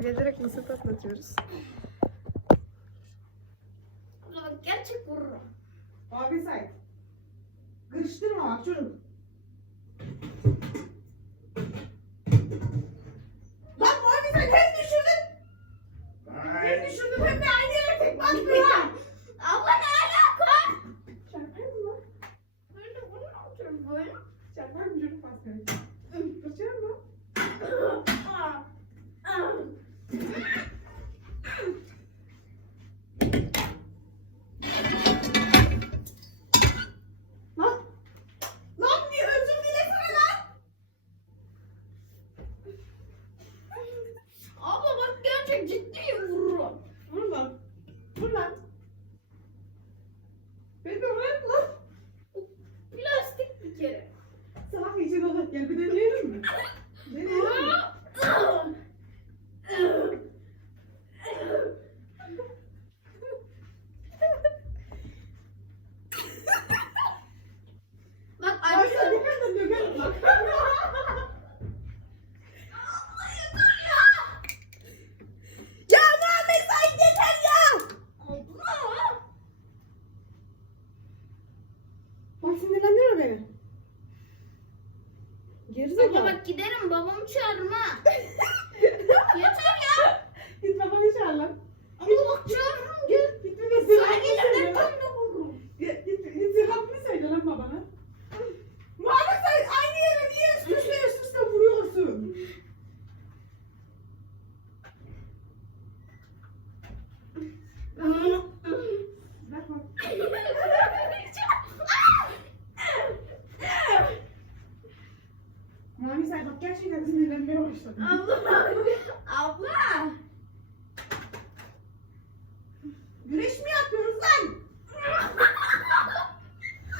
kabul ederek mısır patlatıyoruz. Gerçek vururum. Abi sen. Gırıştırma bak çocuk.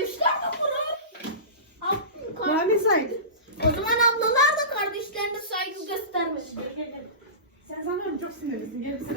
kardeşler de buna. Yani saygı. O zaman ablalar da kardeşlerine saygı göstermiş. Sen sanırım çok sinirlisin. Gel bize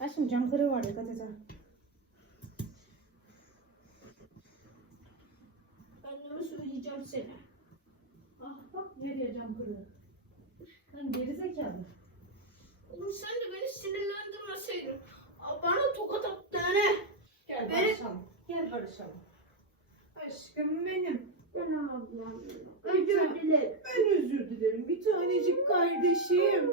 Dikkat et ha. Anneme söyleyeceğim seni. Ah bak nereye cam kırığı. Lan geri zekalı. Oğlum sen de beni sinirlendirmeseydin. Bana tokat attı ne? Gel Beni- barışalım. Gel barışalım. Aşkım benim. Ben ablam. Özür dilerim. Ben özür dilerim. Bir tanecik kardeşim.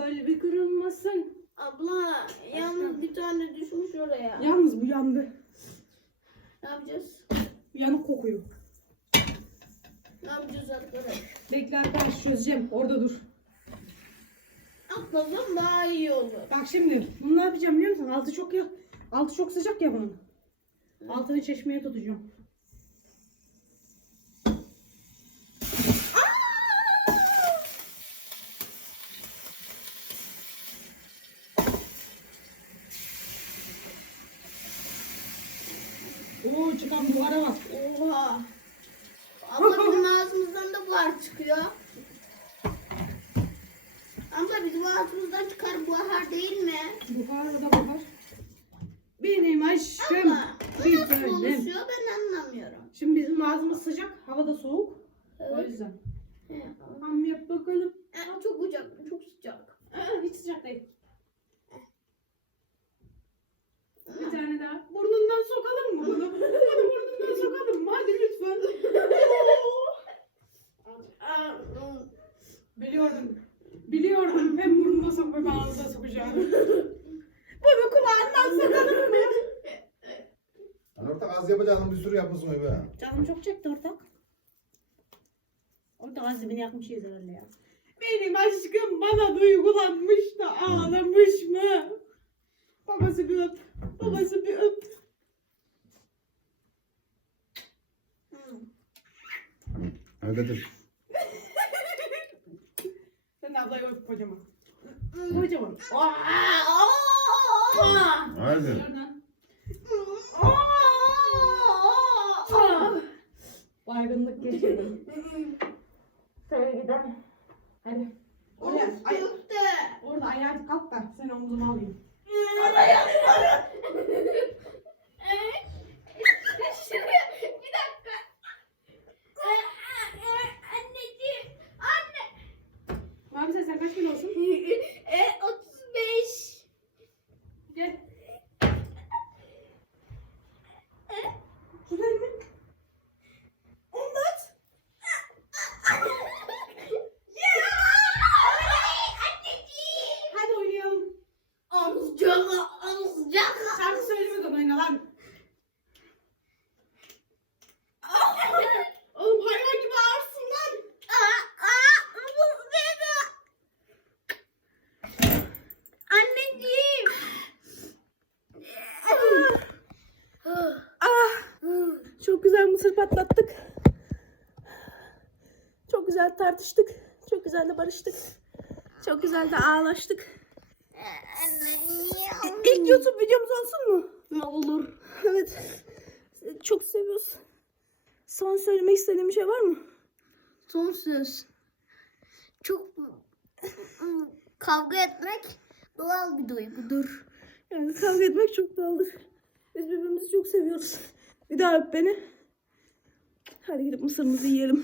kalbi kırılmasın. Abla yalnız bir tane düşmüş oraya. Yalnız bu yandı. Ne yapacağız? Yanık kokuyor. Ne yapacağız arkadaş? Bekle arkadaş çözeceğim. Orada dur. Atlasam daha iyi olur. Bak şimdi bunu ne yapacağım biliyor musun? Altı çok ya altı çok sıcak ya bunun. Altını çeşmeye tutacağım. Oo çıkan buhara bak. Oha. Abla bizim ağzımızdan da buhar çıkıyor. Bizim ağzımızdan çıkar buhar değil mi? Buhar da buhar. Benim aşkım. Bu Bir nasıl tanem. oluşuyor ben anlamıyorum. Şimdi bizim ağzımız sıcak, hava da soğuk. O Evet. yüzden. Evet. Tamam yap bakalım. Ee, çok sıcak, çok sıcak. Aa, hiç sıcak değil. Bir tane daha. Burnundan sokalım mı bunu? Bunu burnundan sokalım mı? Hadi lütfen. Biliyordum. Biliyordum. Hem burnuna sok hem ağzına sokacağım. Bunu kulağından sokalım mı? Ortak az yapacağın bir sürü yapmışsın öyle. Canım çok çekti ortak. Ortak azimini yakmışız herhalde ya. Benim aşkım bana duygulanmış da ağlamış mı? Babası bir öp. Babası bir öp. Hadi götür. Sen de ablayı öp kocaman. Kocaman. Hadi. Oradan. Baygınlık geçirdim. Şöyle gidelim. Hadi. Oraya, ay, orada ayağa kalk da sen omzuma alayım. Bir dakika. Anneciğim. Anne. Abi sen, sen kaç kilosun? E, 35. Gel. Şuraya gel. Ondat. Anneciğim. Hadi oynayalım. Omuzcak, omuzcak. Şarkı söylemeden oyna lan. Oğlum hayvan gibi ağırsın lan. Anneciğim. Ah, çok güzel mısır patlattık. Çok güzel tartıştık. Çok güzel de barıştık. Çok güzel de ağlaştık. İlk YouTube videomuz olsun mu? Ne olur. Evet. Çok seviyoruz. Son söylemek istediğim bir şey var mı? Son söz. Çok kavga etmek doğal bir duygudur. Yani kavga etmek çok doğaldır. Biz birbirimizi çok seviyoruz. Bir daha öp beni. Hadi gidip mısırımızı yiyelim.